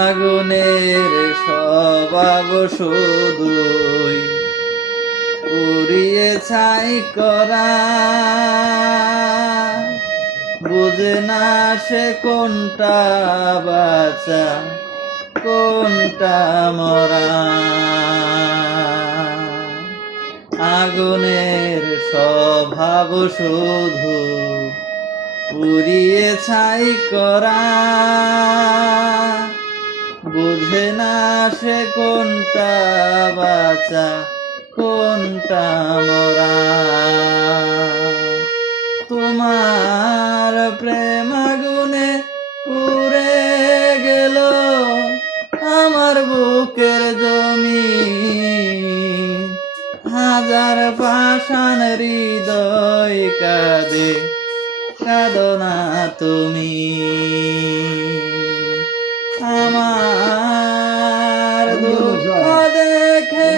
আগুনের স্বভাব শুধুই পুড়িয়ে ছাই করা, বুঝে না সে কোনটা বাঁচা কোনটা মরা। আগুনের স্বভাব শুধু পুড়িয়ে ছাই করা, বুঝে না সে কোনটা বাঁচা কোনটা মরা। তোমার প্রেম আগুনে পুড়ে গেল আমার বুকের জমিন, হাজার পাষাণ হৃদয় কাঁদে কাঁদো না তুমি। আমার দুঃখ দেখে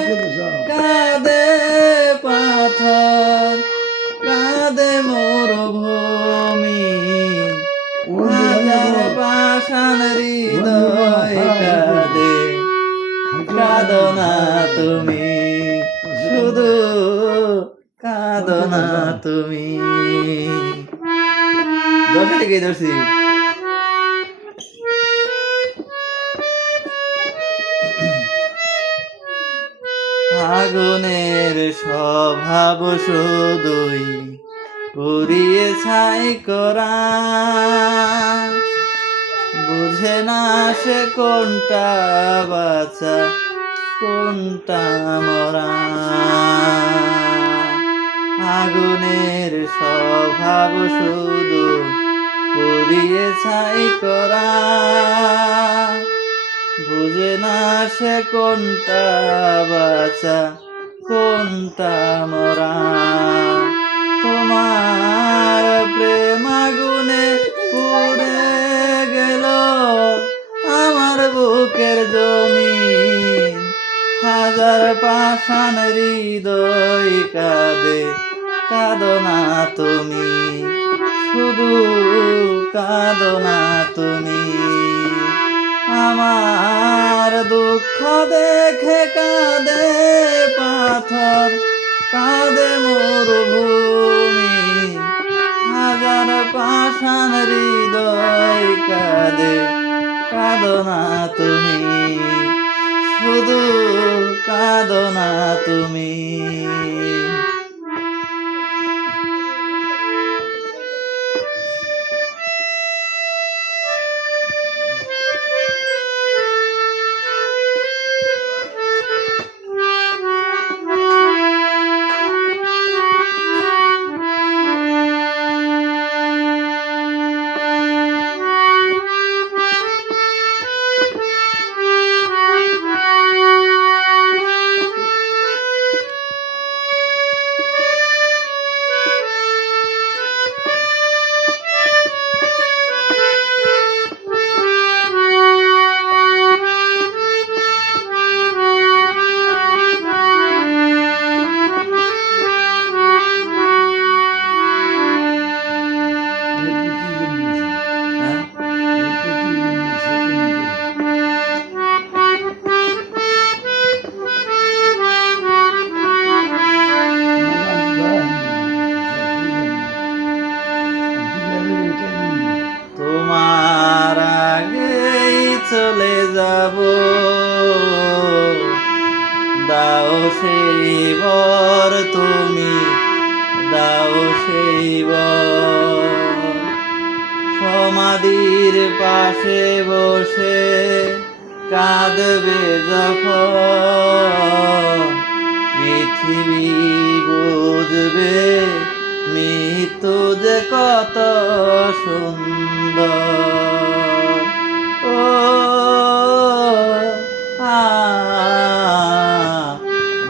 কাঁদে পাথর, কাঁদে মরুভূমি, হাজার পাষাণ হৃদয় কাঁদে কাঁদো না তুমি, শুধু কাঁদো না তুমি। দশটা থেকে ধরছি। আগুনের স্বভাব শুধুই পুড়িয়ে ছাই করা, বুঝে না সে কোনটা বাঁচা কোনটা মরা। আগুনের স্বভাব শুধু পুড়িয়ে ছাই করা, বুঝে না সে কোনটা বাঁচা কোনটা মরা। তোমার প্রেম আগুনে পুড়ে গেল আমার বুকের জমিন, হাজার পাষাণ হৃদয় কাঁদে কাঁদো না তুমি, শুধু কাঁদো না তুমি। আমার দুঃখ দেখে কাঁদে পাথর, কাঁদে মরুভূমি, হাজার পাষাণ হৃদয় কাঁদে কাঁদো না তুমি, শুধু কাঁদো না তুমি। তোমার আগেই চলে যাব, দাও সেই বর তুমি, দাও সেই বর। সমাধির পাশে বসে কাঁদবে যখন, পৃথিবী বুঝবে মৃত্যু যে কত সুন্দর। ও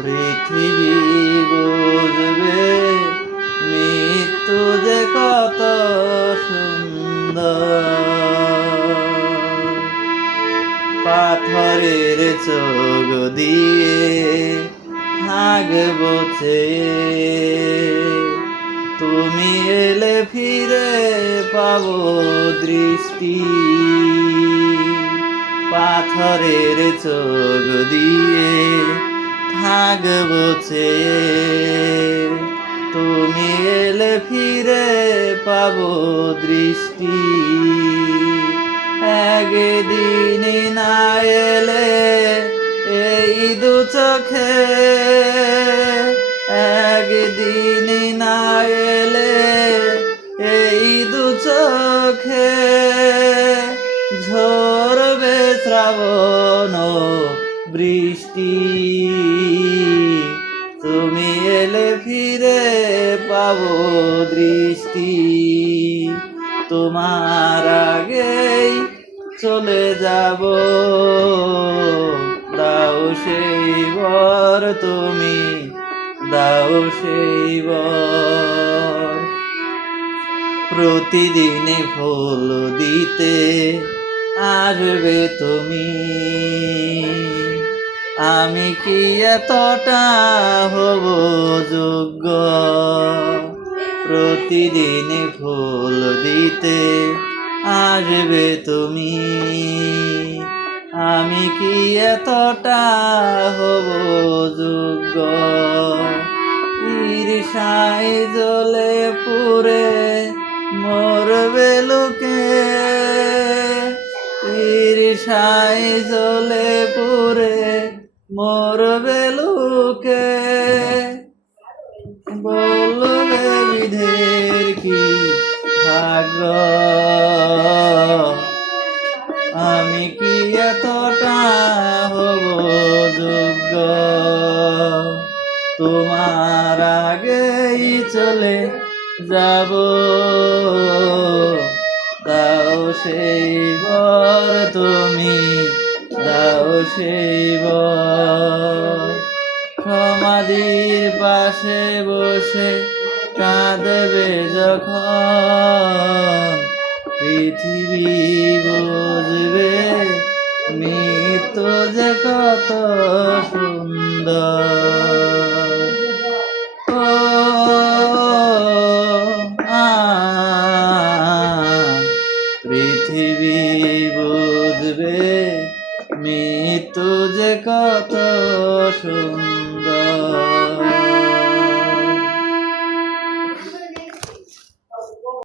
পৃথিবী বুঝবে মৃত্যু যে কত সুন্দর। পাথরের চোখ দিয়ে থাকবো চেয়ে, তুমি এলে ফিরে পাবো দৃষ্টি। পাথরের চোখ দিয়ে থাকবো চেয়ে, তুমি এলে ফিরে পাবো দৃষ্টি। একদিন না এলে এই দু চোখে, একদিন না এলে এই দু চোখে ঝরবে শ্রাবণ বৃষ্টি। তুমি এলে ফিরে পাবো দৃষ্টি, তোমার আগেই চলে যাব। দাও সেই বর তুমি, দাও সেই বর। প্রতিদিন ফুল দিতে আসবে তুমি, আমি কি এতটা হব যোগ্য? প্রতিদিন ফুল দিতে আসবে তুমি, আমি কি এতটা হব যোগ্য? ঈর্ষায় জ্বলে পুড়ে মরবে লোকে, ঈর্ষায় জ্বলে পুড়ে মরবে লোকে, বলবে বিধের কি ভাগ্য? আমি কি এতটা হব যোগ্য? তোমার আগেই চলে যাব। দাও সেই বর তুমি, দাও সেই বর। সমাধির পাশে বসে কাঁদবে যখন, পৃথিবী বুঝবে মৃত্যু যে কত সুন্দর। ও আ পৃথিবী বুঝবে মৃত্যু যে কত সুন্দর।